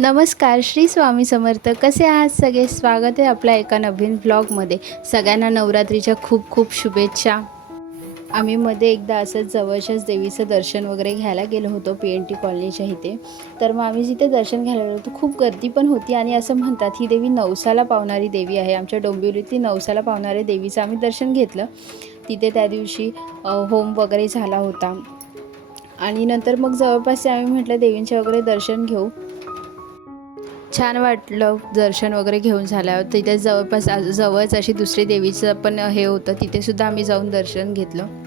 नमस्कार, श्री स्वामी समर्थ. कसे आहात सगळे? स्वागत आहे आपल्या एका नवीन व्लॉगमध्ये. सगळ्यांना नवरात्रीच्या खूप खूप शुभेच्छा. आम्ही मध्ये एकदा असंच जवळच्याच देवीचं दर्शन वगैरे घ्यायला गेलो होतो PNT कॉलनीच्या इथे. तर मग आम्ही जिथे दर्शन घ्यायला गेलो होतो खूप गर्दी पण होती आणि असं म्हणतात ही देवी नवसाला पावणारी देवी आहे. आमच्या डोंबिवलीतली नवसाला पावणाऱ्या देवीचं आम्ही दर्शन घेतलं. तिथे त्या दिवशी होम वगैरे झाला होता आणि नंतर मग जवळपास आम्ही म्हटलं देवींचे वगैरे दर्शन घेऊ. छान वाटलं दर्शन वगैरे घेऊन झाल्यावर. तिथे जवळच अशी दुसरी देवीचं पण हे होतं, तिथेसुद्धा आम्ही जाऊन दर्शन घेतलं.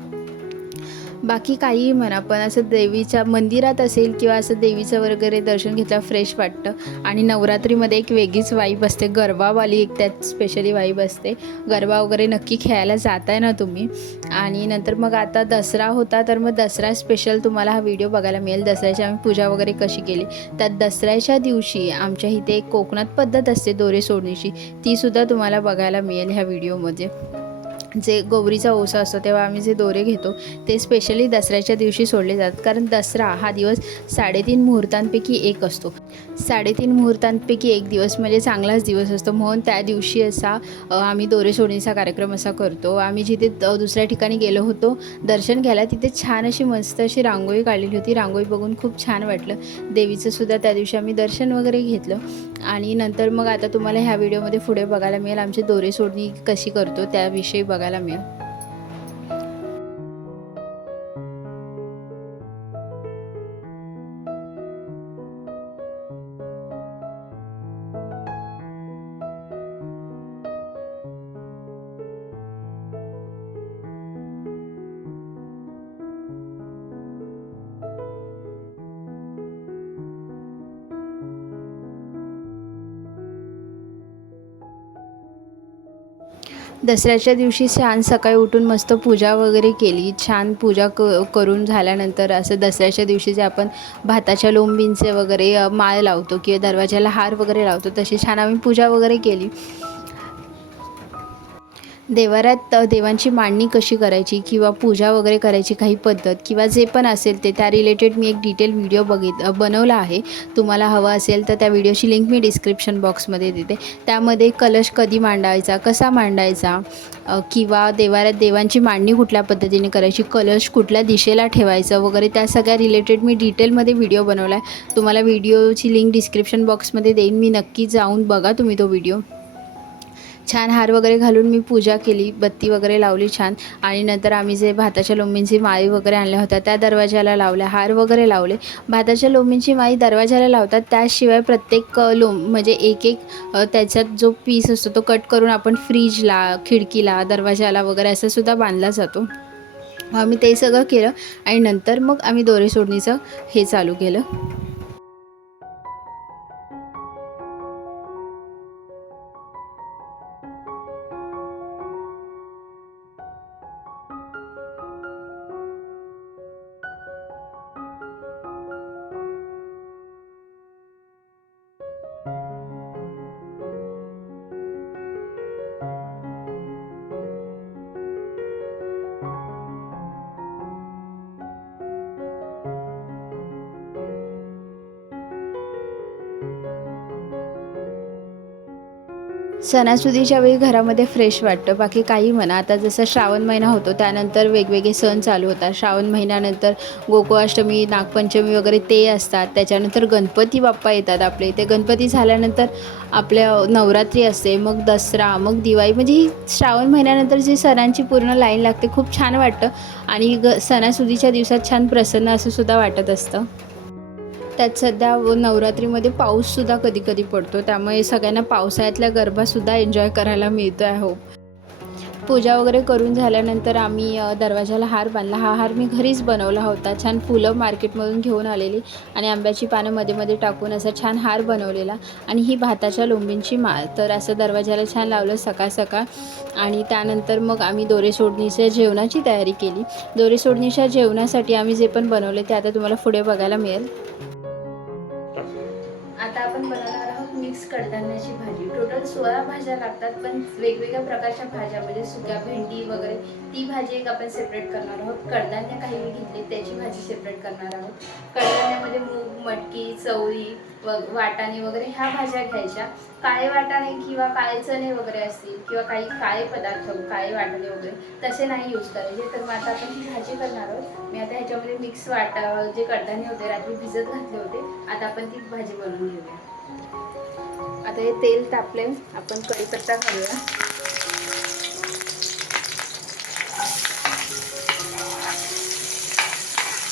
बाकी काहीही म्हणा, पण असं देवीच्या मंदिरात असेल किंवा असं देवीचं वगैरे दर्शन घेतल्यावर फ्रेश वाटतं. आणि नवरात्रीमध्ये एक वेगळीच वाईब असते, गरबावाली एक त्यात स्पेशली वाईब असते. गरबा वगैरे नक्की खेळायला जाताय ना तुम्ही. आणि नंतर मग आता दसरा होता, तर मग दसरा स्पेशल तुम्हाला हा व्हिडिओ बघायला मिळेल. दसऱ्याची आम्ही पूजा वगैरे कशी केली. त्यात दसऱ्याच्या दिवशी आमच्या इथे एक कोकणात पद्धत असते दोरे सोडण्याची, तीसुद्धा तुम्हाला बघायला मिळेल ह्या व्हिडिओमध्ये. जे गौरीचा ओसा असतो तेव्हा आम्ही जे दोरे घेतो ते स्पेशली दसऱ्याच्या दिवशी सोडले जातात. कारण दसरा हा दिवस 3.5 मुहूर्तांपैकी एक असतो. 3.5 मुहूर्तांपैकी एक दिवस म्हणजे चांगलाच दिवस असतो. म्हणून त्या दिवशी असा आम्ही दोरे सोडणीचा कार्यक्रम असा करतो. आम्ही जिथे दुसऱ्या ठिकाणी गेलो होतो दर्शन घ्यायला, तिथे छान अशी मस्त अशी रांगोळी काढलेली होती. रांगोळी बघून खूप छान वाटलं. देवीचंसुद्धा त्या दिवशी आम्ही दर्शन वगैरे घेतलं. आणि नंतर मग आता तुम्हाला ह्या व्हिडिओमध्ये पुढे बघायला मिळेल आमची दोरे सोडणी कशी करतो त्याविषयी बघायला मिळेल. दसऱ्याच्या दिवशी छान सकाळी उठून मस्त पूजा वगैरे केली. छान पूजा करून झाल्यानंतर असं दसऱ्याच्या दिवशी जे आपण भाताच्या लोंबींचे वगैरे माळ लावतो किंवा दरवाजाला हार वगैरे लावतो, तशी छान आम्ही पूजा वगैरे केली. देवाऱ्यात देवांची मांडणी कशी करायची किंवा पूजा वगैरे करायची काही पद्धत किंवा जे पण असेल ते त्या रिलेटेड मी एक डिटेल व्हिडिओ बनवला आहे. तुम्हाला हवं असेल तर त्या व्हिडिओची लिंक मी डिस्क्रिप्शन बॉक्समध्ये देते. त्यामध्ये कलश कधी मांडायचा, कसा मांडायचा, किंवा देवाऱ्यात देवांची मांडणी कुठल्या पद्धतीने करायची, कलश कुठल्या दिशेला ठेवायचं वगैरे त्या सगळ्या रिलेटेड मी डिटेलमध्ये व्हिडिओ बनवला आहे. तुम्हाला व्हिडिओची लिंक डिस्क्रिप्शन बॉक्समध्ये देईन मी, नक्की जाऊन बघा तुम्ही तो व्हिडिओ. छान हार वगैरे घालून मी पूजा केली, बत्ती वगैरे लावली छान. आणि नंतर आम्ही जे भाताच्या लोंबींची माळी वगैरे आणल्या होत्या त्या दरवाजाला लावल्या, हार वगैरे लावले. भाताच्या लोंबींची माळी दरवाजाला लावतात, त्याशिवाय प्रत्येक म्हणजे एक त्याच्यात जो पीस असतो तो कट करून आपण फ्रीजला, खिडकीला, दरवाजाला वगैरे असं सुद्धा बांधला जातो. आम्ही ते सगळं केलं आणि नंतर मग आम्ही दोरे सोडणीचं हे चालू केलं. सणासुदीच्या वेळी घरामध्ये फ्रेश वाटतं. बाकी काही म्हणा, आता जसं श्रावण महिना होतो त्यानंतर वेगवेगळे सण चालू होतात. श्रावण महिन्यानंतर गोकुळाष्टमी, नागपंचमी वगैरे ते असतात. त्याच्यानंतर गणपती बाप्पा येतात आपले इथे. गणपती झाल्यानंतर आपल्या नवरात्री असते, मग दसरा, मग दिवाळी. म्हणजे ही श्रावण महिन्यानंतर जी सणांची पूर्ण लाईन लागते, खूप छान वाटतं. आणि सणासुदीच्या दिवसात छान प्रसन्न असं सुद्धा वाटत असतं. त्यात सध्या नवरात्रीमध्ये पाऊससुद्धा कधी कधी पडतो, त्यामुळे सगळ्यांना पावसाळ्यातल्या गरबासुद्धा एन्जॉय करायला मिळतो आहे. हो, पूजा वगैरे करून झाल्यानंतर आम्ही दरवाजाला हार बांधला. हा हार मी घरीच बनवला होता. छान फुलं मार्केटमधून घेऊन आलेली आणि आंब्याची पानं मध्ये मध्ये टाकून असा छान हार बनवलेला. आणि ही भाताच्या लोंबींची माळ, तर असं दरवाजाला छान लावलं सकाळ सकाळ. आणि त्यानंतर मग आम्ही दोरे सोडणीच्या जेवणाची तयारी केली. दोरे सोडणीच्या जेवणासाठी आम्ही जे पण बनवले ते आता तुम्हाला पुढे बघायला मिळेल. आता आपण बनवणार आहोत मिक्स कडधान्याची भाजी. टोटल 16 भाज्या लागतात, पण वेगवेगळ्या प्रकारच्या भाज्या म्हणजे सुक्या भेंडी वगैरे ती भाजी एक आपण सेपरेट करणार आहोत. कडधान्य काही मी घेतले त्याची भाजी सेपरेट करणार आहोत. कडधान्यामध्ये मूग, मटकी, चवळी वाटाणे वगैरे ह्या भाज्या घ्यायच्या. काळे वाटाणे किंवा काळे चणे वगैरे असतील किंवा काही काळे पदार्थ, काळे वाटाणे वगैरे तसे नाही यूज करायचे. तर मग आता आपण ही भाजी करणार आहोत. मी आता ह्याच्यामध्ये मिक्स जे कडधान्य होते रात्री भिजत घातले होते, आता आपण ती भाजी बनवून घेऊया. आता हे तेल तापले, आपण कढीपत्ता घालूया.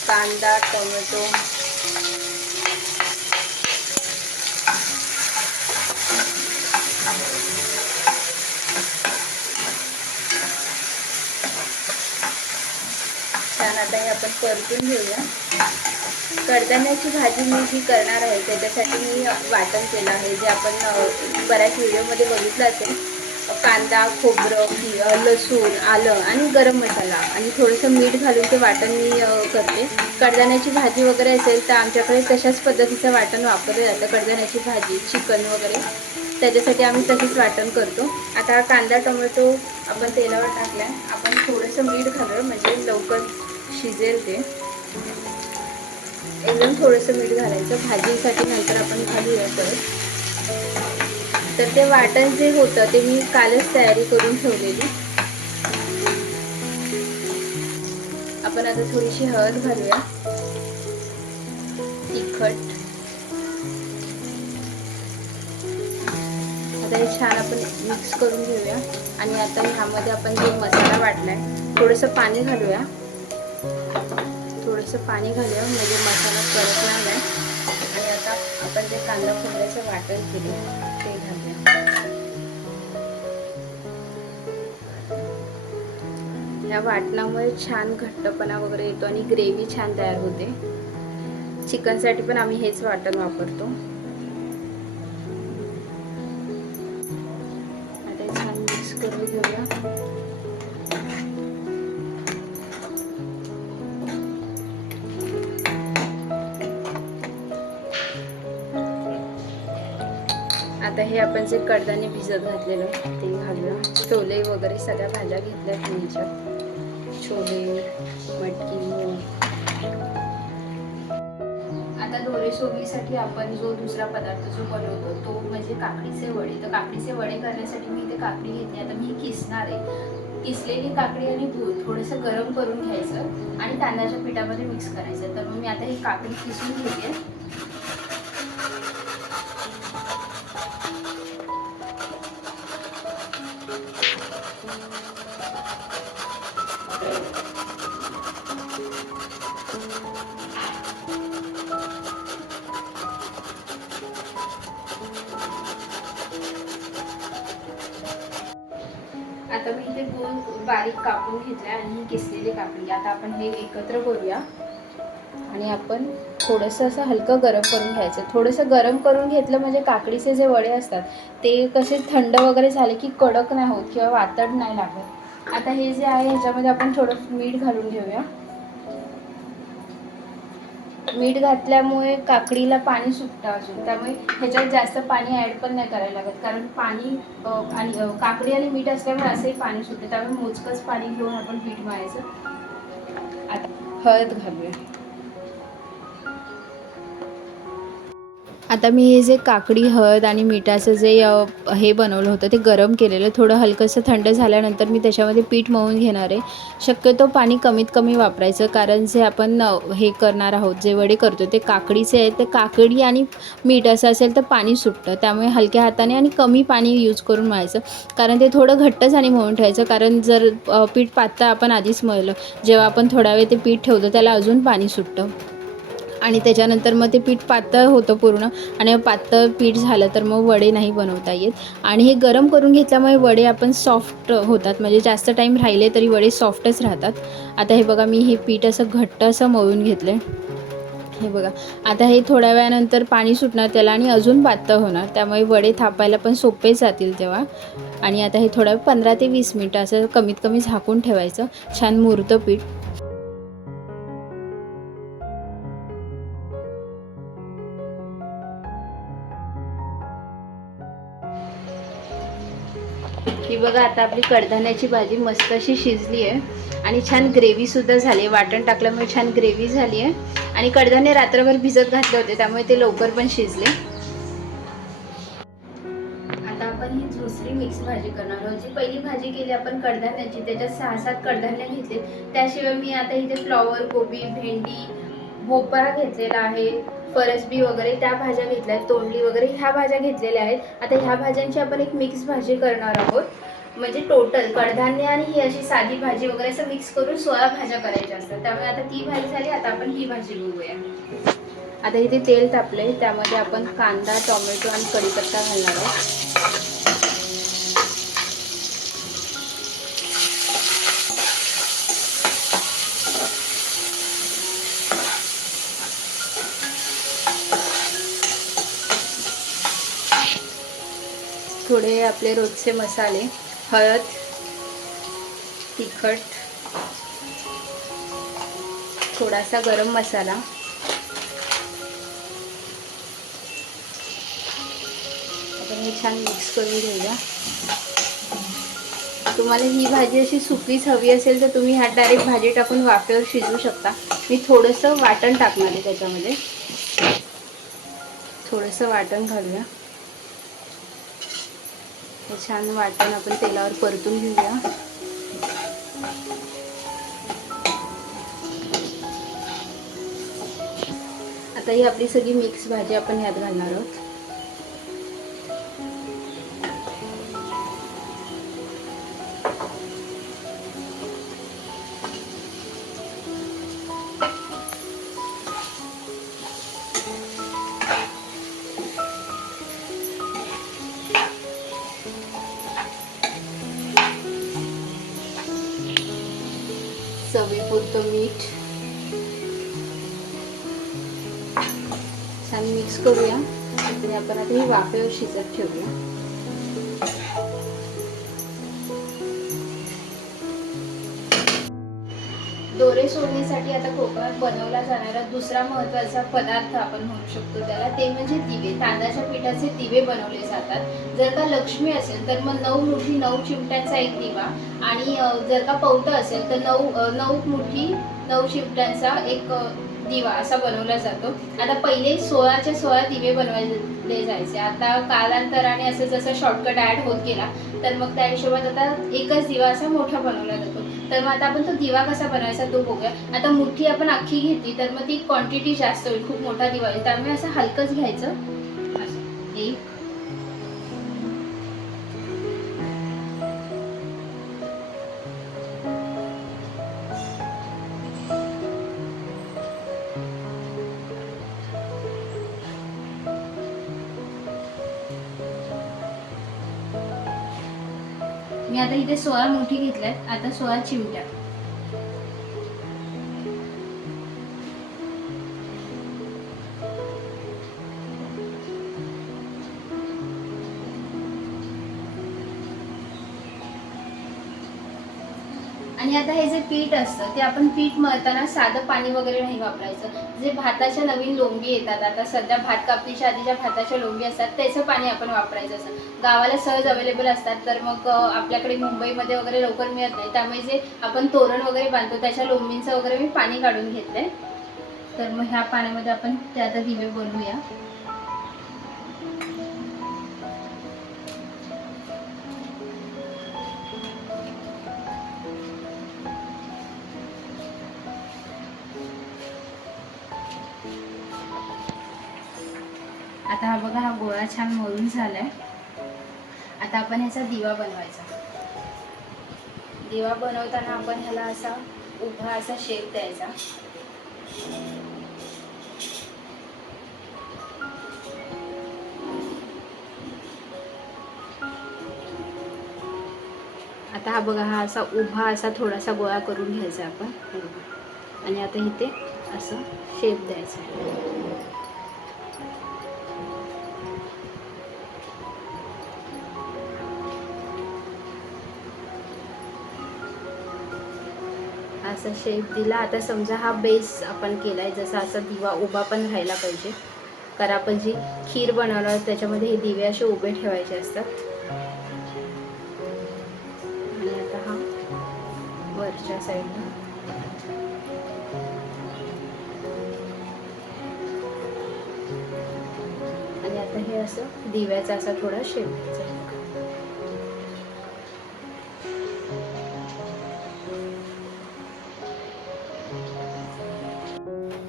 कांदा, टोमॅटो, छान आता हे आपण परतून घेऊया. कडधान्याची भाजी मी जी करणार आहे त्याच्यासाठी मी वाटण केलं आहे, जे आपण बऱ्याच व्हिडिओमध्ये बघितलं असेल. कांदा, खोबरं, लसूण, आलं आणि गरम मसाला आणि थोडंसं मीठ घालून ते वाटण मी करते. कडधान्याची भाजी वगैरे असेल तर आमच्याकडे तशाच पद्धतीचं वाटण वापरलं जातं. कडधान्याची भाजी, चिकन वगैरे त्याच्यासाठी आम्ही तशीच वाटण करतो. आता कांदा, टोमॅटो आपण तेलावर टाकला आहे. आपण थोडंसं मीठ घालूया म्हणजे लवकर शिजेल ते. एकदम थोडंसं मीठ घालायचं भाजीसाठी, नंतर आपण घालूया. तर ते वाटण जे होतं ते मी कालच तयारी करून ठेवलेली. आपण आता थोडीशी हळद घालूया, तिखट. आता हे छान आपण मिक्स करून घेऊया. आणि आता ह्यामध्ये आपण जो मसाला वाटलाय थोडंसं पाणी घालूया. म्हणजे मसाला करपणार नाही. आणि आता आपण जे कांदा खोबऱ्याचं वाटण केले ते घालूया. या वाटणामुळे छान घट्टपणा वगैरे येतो आणि ग्रेव्ही छान तयार होते. चिकनसाठी पण आम्ही हेच वाटण वापरतो. आता छान मिक्स करून घेऊया. आता हे आपण जे कडधान्य भिजत घातलेलं ते घालूया. छोले वगैरे सगळ्या भाज्या घेतल्या ह्याच्यात. छोले, मटकी, मूग. आता डोळे सोडणीसाठी आपण जो दुसरा पदार्थ जो बनवतो तो म्हणजे काकडीचे वडे. तर काकडीचे वडे करण्यासाठी मी इथे काकडी घेतली. आता मी किसणार आहे. किसलेली काकडी आणि दूध थोडंसं गरम करून घ्यायचं आणि तांदळाच्या पिठामध्ये मिक्स करायचं. तर मग मी आता ही काकडी किसून घेते. आता मी इथे गोल बारीक कापून घेतल्या आणि ही किसलेली काकडी. आता आपण हे एकत्र करूया आणि आपण थोडंसं असं हलकं गरम करून घ्यायचं. थोडंसं गरम करून घेतलं म्हणजे काकडीचे जे वडे असतात ते कसे थंड वगैरे झाले की कडक नाही होत किंवा वातड नाही लागत. आता हे जे आहे ह्याच्यामध्ये आपण थोडं मीठ घालून घेऊया. मीठ घातल्यामुळे काकडीला पाणी सुटतं अजून, त्यामुळे ह्याच्यात जास्त पाणी ॲड पण नाही करायला लागत. कारण पाणी आणि काकडी आणि मीठ असल्यामुळे असंही पाणी सुटते, त्यामुळे मोजकंच पाणी घेऊन आपण पीठ मळायचं. आता हळद घालूया. आता मी हे जे काकडी, हळद आणि मिठाचं जे हे बनवलं होतं ते गरम केलेलं, थोडं हलकंसं थंड झाल्यानंतर मी त्याच्यामध्ये पीठ मळून घेणार आहे. शक्यतो पाणी कमीत कमी वापरायचं, कारण जे आपण हे करणार आहोत, जे वडे करतो ते काकडीचे आहे. ते काकडी आणि मीठ असं असेल तर पाणी सुटतं, त्यामुळे हलक्या हाताने आणि कमी पाणी यूज करून मळायचं. कारण ते थोडं घट्टच आणि मळून ठेवायचं, कारण जर पीठ पातळ आपण आधीच मळलं, जेव्हा आपण थोडा वेळ ते पीठ ठेवतो त्याला अजून पाणी सुटतं आणि त्याच्यानंतर मग ते पीठ पातळ होतं पूर्ण. आणि पातळ पीठ झालं तर मग वडे नाही बनवता येत. आणि हे गरम करून घेतल्यामुळे वडे आपण सॉफ्ट होतात, म्हणजे जास्त टाईम राहिले तरी वडे सॉफ्टच राहतात. आता हे बघा, मी हे पीठ असं घट्ट असं मळून घेतलं आहे. हे बघा, आता हे थोड्या वेळानंतर पाणी सुटणार त्याला आणि अजून पातळ होणार, त्यामुळे वडे थापायला पण सोपे जातील तेव्हा. आणि आता हे थोडं 15 ते 20 मिनटं असं कमीत कमी झाकून ठेवायचं. छान मुरतं पीठ. बघा आता आपली कडधान्याची भाजी मस्त अशी शिजली आहे आणि छान ग्रेव्हीसुद्धा झाली आहे. वाटण टाकल्यामुळे छान ग्रेव्ही झाली आहे आणि कडधान्य रात्रभर भिजत घातले होते त्यामुळे ते लवकर पण शिजले. आता आपण ही दुसरी मिक्स भाजी करणार आहोत. जी पहिली भाजी केली आपण कडधान्याची, त्याच्यात 6-7 कडधान्य घेतले. त्याशिवाय मी आता इथे फ्लॉवर, गोबी, भेंडी, भोपळा घेतलेला आहे, फरसबी वगैरे त्या भाज्या घेतल्या आहेत, तोंडली वगैरे ह्या भाज्या घेतलेल्या आहेत. आता ह्या भाज्यांची आपण एक मिक्स भाजी करणार आहोत. म्हणजे टोटल कडधान्य आणि ही अशी साधी भाजी वगैरे असं मिक्स करून 16 भाज्या करायच्या असतात. त्यामुळे आता ती भाजी झाली. आता आपण ही भाजी बघूया. आता इथे तेल तापलंय, त्यामध्ये आपण कांदा, टोमॅटो आणि कढीपत्ता घालणार आहोत. थोडे आपले रोजचे मसाले, हळद, तिखट, थोडासा गरम मसाला, आपण हे छान मिक्स करून घेऊया. तुम्हाला ही भाजी अशी सुकीच हवी असेल तर तुम्ही ह्यात डायरेक्ट भाजी टाकून वाफेवर शिजवू शकता. मी थोडंसं वाटण टाकणार आहे त्याच्यामध्ये. थोडंसं वाटण घालूया. हे छान वाटण आपण तेलावर परतून घेऊया. आता ही आपली सगळी मिक्स भाजी आपण ह्यात घालणार आहोत. चवीपुरतं मीठ, छान मिक्स करूया आणि आपण आता ही वाफेवर शिजत ठेवूया. दोरे सोडण्यासाठी आता कोकणात बनवला जाणारा दुसरा महत्त्वाचा पदार्थ आपण म्हणू शकतो त्याला, ते म्हणजे दिवे. तांदळाच्या पिठाचे दिवे बनवले जातात. जर का लक्ष्मी असेल तर मग 9 मुठी 9 चिमट्यांचा एक दिवा, आणि जर का पौतं असेल तर 9 मुठी 9 चिमट्यांचा एक दिवा असा बनवला जातो. आता पहिले 16च्या 16 दिवे बनवले जायचे. आता कालांतराने असं जसं शॉर्टकट ॲड होत गेला तर मग त्या हिशोबात आता एकच दिवा असा मोठा बनवला जातो. तर मग आता आपण तो दिवा कसा बनवायचा तो बघूया. आता मुठी आपण अख्खी घेतली तर मग ती क्वांटिटी जास्त होईल, खूप मोठा दिवा होईल. त्यामुळे असं हलकंच घ्यायचं. असं एक, मी आता इथे 16 मुठी घेतल्यात. आता 16 चिमट्या. आणि आता हे जे पीठ असतं ते आपण पीठ मळताना साधं पाणी वगैरे नाही वापरायचं. जे भाताच्या नवीन लोंबी येतात, आता सध्या भात कापणीच्या आधी ज्या भाताच्या लोंबी असतात त्याचं पाणी आपण वापरायचं असतं. गावाला सहज अवेलेबल असतात, तर मग आपल्याकडे मुंबईमध्ये वगैरे लवकर मिळत नाही. त्यामुळे जे आपण तोरण वगैरे बांधतो त्याच्या लोंबींचं वगैरे मी पाणी काढून घेतलंय. तर मग ह्या पाण्यामध्ये आपण ते आता दिवे बनवूया. आता हा बघा, हा गोळा छान मळून झालाय. आता आपण ह्याचा दिवा बनवायचा. दिवा बनवताना आपण ह्याला असा उभा असा शेप द्यायचा. आता हा बघा, हा असा उभा असा थोडासा गोळा करून घ्यायचा आपण, आणि आता इथे असं शेप द्यायचा. असा शेप दिला. आता समजा हा बेस आपण केलाय, जसा असा दिवा उभा पण राहायला पाहिजे, कारण आपण जी खीर बनवणार त्याच्यामध्ये हे दिवे असे उभे ठेवायचे असतात. वरच्या साईडला. आणि आता हे असं दिव्याचा असा थोडा शेप द्यायचा.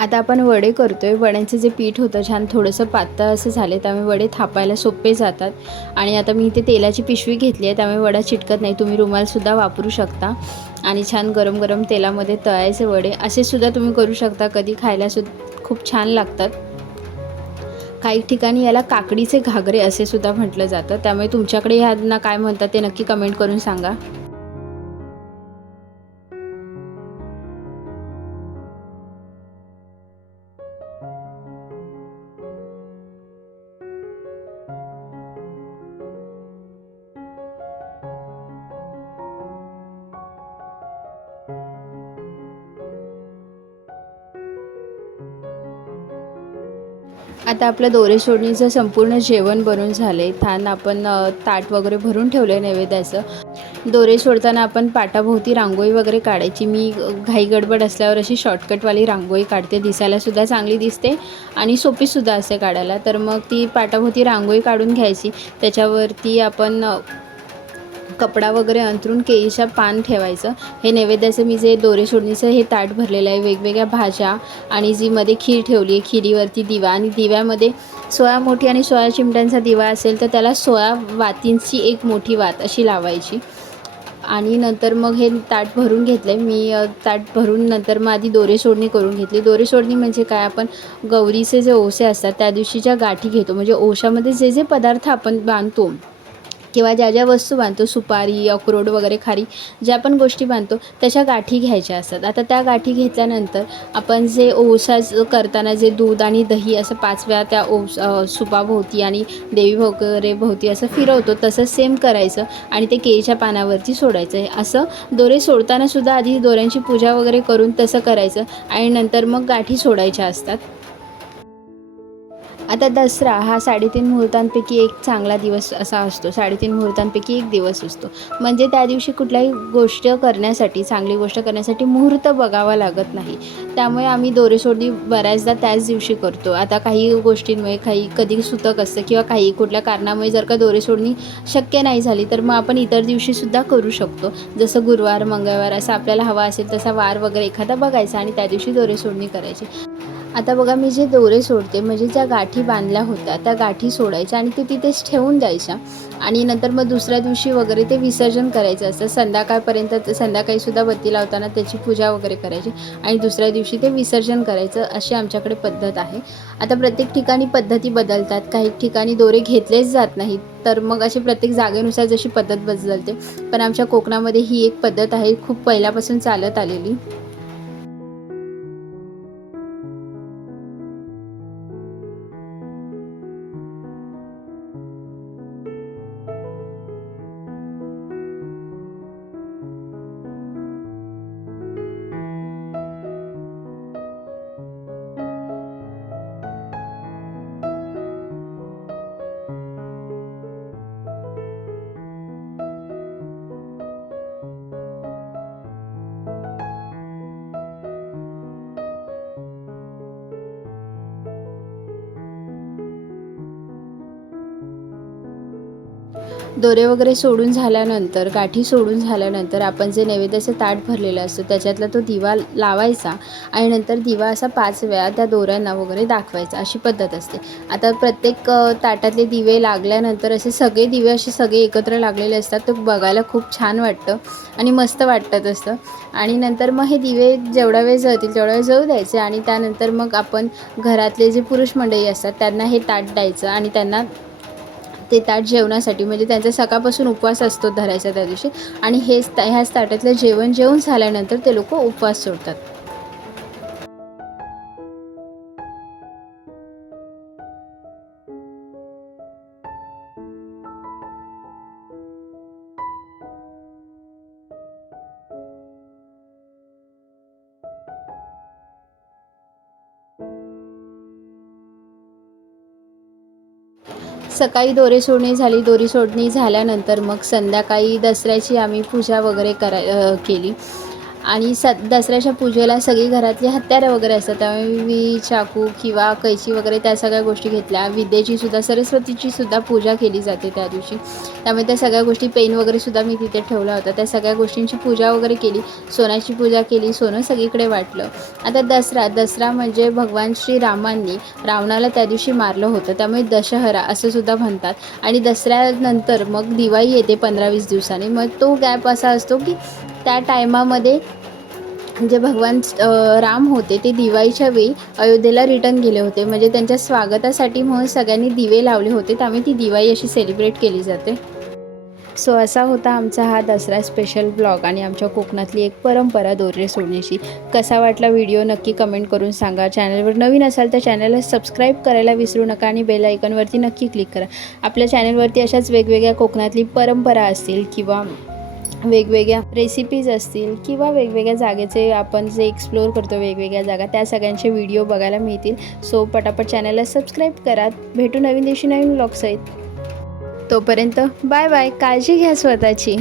आता आपण वडे करतोय. वड्यांचं जे पीठ होतं छान थोडंसं पातळ असं झाले, त्यामुळे वडे थापायला सोपे जातात. आणि आता मी इथे तेलाची पिशवी घेतली आहे, त्यामुळे वडा चिटकत नाही. तुम्ही रुमालसुद्धा वापरू शकता. आणि छान गरम गरम तेलामध्ये तळायचे वडे असे सुद्धा तुम्ही करू शकता. कधी खायला सुद्धा खूप छान लागतात. काही ठिकाणी याला काकडीचे घागरे असे सुद्धा म्हटलं जातं. त्यामुळे तुमच्याकडे ह्यांना काय म्हणतात ते नक्की कमेंट करून सांगा. आता आपलं दोरे सोडणीचं संपूर्ण जेवण बनवून झालं आहे. छान आपण ताट वगैरे भरून ठेवलं आहे नैवेद्याचं. दोरे सोडताना आपण पाटाभोवती रांगोळी वगैरे काढायची. मी घाई गडबड असल्यावर अशी शॉर्टकटवाली रांगोळी काढते. दिसायलासुद्धा चांगली दिसते आणि सोपीसुद्धा असते काढायला. तर मग ती पाटाभोवती रांगोळी काढून घ्यायची. त्याच्यावरती आपण कपडा वगैरे अंथरून केळीचं पान ठेवायचं. हे नैवेद्याचं मी जे दोरे सोडणीचं हे ताट भरलेलं आहे. वेगवेगळ्या भाज्या आणि जी मध्ये खीर ठेवली आहे, खिरीवरती दिवा आणि दिव्यामध्ये 16 मोठी आणि 16 चिमट्यांचा दिवा असेल तर त्याला 16 वातींची एक मोठी वात अशी लावायची. आणि नंतर मग हे ताट भरून घेतलं आहे मी. ताट भरून नंतर मग आधी दोरे सोडणी करून घेतली. दोरे सोडणी म्हणजे काय, आपण गौरीचे जे ओसे असतात त्या दिवशीच्या गाठी घेतो. म्हणजे ओशामध्ये जे जे पदार्थ आपण बांधतो किंवा ज्या ज्या वस्तू बांधतो, सुपारी, अक्रोड वगैरे खारी ज्या पण गोष्टी बांधतो तशा गाठी घ्यायच्या असतात. आता त्या गाठी घेतल्यानंतर आपण जे ओसा करताना जे दूध आणि दही असं 5 वेळा त्या सुपाभोवती आणि देवी वगैरे भोवती असं फिरवतो, तसं सेम करायचं आणि ते केळीच्या पानावरती सोडायचं आहे. असं दोरे सोडतानासुद्धा आधी दोऱ्यांची पूजा वगैरे करून तसं करायचं आणि नंतर मग गाठी सोडायच्या असतात. आता दसरा हा 3.5 मुहूर्तांपैकी एक चांगला दिवस असा असतो. 3.5 मुहूर्तांपैकी एक दिवस असतो. म्हणजे त्या दिवशी कुठल्याही गोष्ट करण्यासाठी, चांगली गोष्ट करण्यासाठी मुहूर्त बघावा लागत नाही. त्यामुळे आम्ही दोरेसोडणी बऱ्याचदा त्याच दिवशी करतो. आता काही गोष्टींमुळे कधी सुतक असतं किंवा काही कुठल्या कारणामुळे जर का दोरेसोडणी शक्य नाही झाली तर मग आपण इतर दिवशीसुद्धा करू शकतो. जसं गुरुवार, मंगळवार असं आपल्याला हवा असेल तसा वार वगैरे एखादा बघायचा आणि त्या दिवशी दोरेसोडणी करायची. आता बघा, मी जे दोरे सोडते म्हणजे ज्या गाठी बांधल्या होत्या त्या गाठी सोडायच्या आणि ते तिथेच ठेवून द्यायच्या. आणि नंतर मग दुसऱ्या दिवशी वगैरे ते विसर्जन करायचं असतं. संध्याकाळपर्यंत संध्याकाळीसुद्धा बत्ती लावताना त्याची पूजा वगैरे करायची आणि दुसऱ्या दिवशी ते विसर्जन करायचं, अशी आमच्याकडे पद्धत आहे. आता प्रत्येक ठिकाणी पद्धती बदलतात. काही ठिकाणी दोरे घेतलेच जात नाहीत, तर मग अशी प्रत्येक जागेनुसार जशी पद्धत बदलते. पण आमच्या कोकणामध्ये ही एक पद्धत आहे, खूप पहिल्यापासून चालत आलेली. दोरे वगैरे सोडून झाल्यानंतर, गाठी सोडून झाल्यानंतर आपण जे नैवेद्याचं ताट भरलेलं असतं त्याच्यातला तो दिवा लावायचा आणि नंतर दिवा असा 5 वेळा त्या दोऱ्यांना वगैरे दाखवायचा, अशी पद्धत असते. आता प्रत्येक ताटातले दिवे लागल्यानंतर असे सगळे दिवे असे सगळे एकत्र लागलेले असतात. ते बघायला खूप छान वाटतं आणि मस्त वाटत असतं. आणि नंतर मग हे दिवे जेवढा वेळ जळतील तेवढा वेळ जळू द्यायचे आणि त्यानंतर मग आपण घरातले जे पुरुष मंडळी असतात त्यांना हे ताट द्यायचं आणि त्यांना ते ताट जेवणासाठी, म्हणजे त्यांचा सकाळपासून उपवास असतो धरायचा त्या दिवशी, आणि ह्याच ताटातलं जेवण जेवून झाल्यानंतर ते लोक उपवास सोडतात. सकाळी दोरे सोडणी झाली. दोरी सोडणी झाल्यानंतर मग संध्याकाळी दसऱ्याची आम्ही पूजा वगैरे केली. आणि दसऱ्याच्या पूजेला सगळी घरातली हत्यारं वगैरे असतात, त्यामुळे मी चाकू किंवा कैची वगैरे त्या सगळ्या गोष्टी घेतल्या. विद्येचीसुद्धा, सरस्वतीचीसुद्धा पूजा केली जाते त्या दिवशी, त्यामुळे त्या सगळ्या गोष्टी, पेन वगैरेसुद्धा मी तिथे ठेवला होता. त्या सगळ्या गोष्टींची पूजा वगैरे केली, सोन्याची पूजा केली, सोनं सगळीकडे वाटलं. आता दसरा म्हणजे भगवान श्रीरामांनी रावणाला त्या दिवशी मारलं होतं, त्यामुळे दशहरा असं सुद्धा म्हणतात. आणि दसऱ्यानंतर मग दिवाळी येते 15-20 दिवसांनी. मग तो गॅप असा असतो की त्या टायमामध्ये जे भगवान राम होते ते दिवाळीच्या वेळी अयोध्येला रिटर्न गेले होते, म्हणजे त्यांच्या स्वागतासाठी म्हणून सगळ्यांनी दिवे लावले होते, त्यामुळे ती दिवाळी अशी सेलिब्रेट केली जाते. सो असा होता आमचा हा दसरा स्पेशल ब्लॉग आणि आमच्या कोकणातली एक परंपरा दोरे सोडण्याची. कसा वाटला व्हिडिओ नक्की कमेंट करून सांगा. चॅनलवर नवीन असाल तर चॅनलला सबस्क्राईब करायला विसरू नका आणि बेल आयकॉनवरती नक्की क्लिक करा. आपल्या चॅनलवरती अशाच वेगवेगळ्या कोकणातली परंपरा असतील किंवा वेगवेगळ्या रेसिपीज असतील किंवा वेगवेगळ्या जागेचे आपण जे एक्सप्लोअर करतो वेगवेगळ्या जागा, त्या सगळ्यांचे व्हिडिओ बघायला मिळतील. सो पटापट चॅनलला सबस्क्राईब करा. भेटू नवीन दिवशी नवीन ब्लॉगसहित. तोपर्यंत बाय बाय. काळजी घ्या स्वतःची.